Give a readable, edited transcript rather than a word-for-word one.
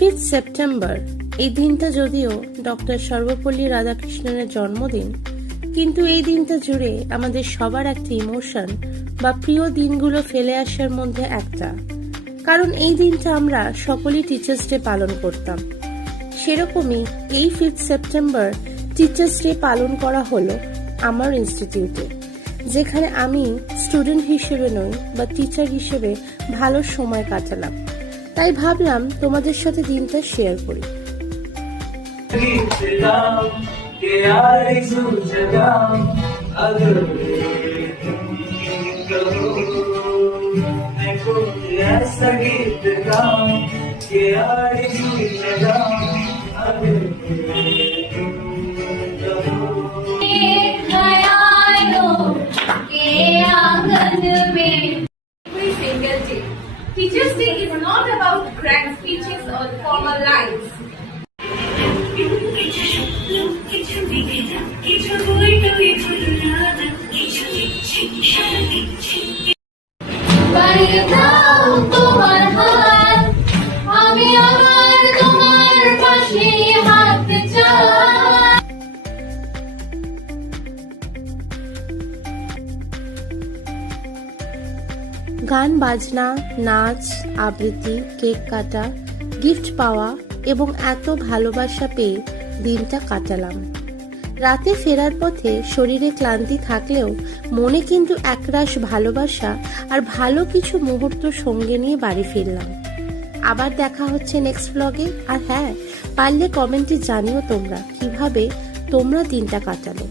5th September এই দিনটা যদিও ডক্টর সর্বপল্লী রাধাকৃষ্ণনের জন্মদিন, কিন্তু এই দিনটা জুড়ে আমাদের সবার একটা ইমোশন বা প্রিয় দিনগুলো ফেলে আসার মধ্যে একটা, কারণ এই দিনটা আমরা সকলেই টিচার্স ডে পালন করতাম। সেরকমই এই 5th সেপ্টেম্বর টিচার্স ডে পালন করা হলো আমার ইনস্টিটিউটে, যেখানে আমি স্টুডেন্ট হিসেবে নই বা টিচার হিসেবে ভালো সময় কাটালাম। তাই ভাবলাম তোমাদের সাথে দিনটা শেয়ার করি। Teachers' Day is not about grand speeches or formal lines. গান বাজনা, নাচ, আবৃত্তি, কেক কাটা, গিফট পাওয়া এবং এত ভালোবাসা পেয়ে দিনটা কাটালাম। রাতে ফেরার পথে শরীরে ক্লান্তি থাকলেও মনে কিন্তু একরাশ ভালোবাসা আর ভালো কিছু মুহূর্ত সঙ্গে নিয়ে বাড়ি ফিরলাম। আবার দেখা হচ্ছে নেক্সট ব্লগে। আর হ্যাঁ, পারলে কমেন্টে জানিও তোমরা কিভাবে তোমরা দিনটা কাটালে।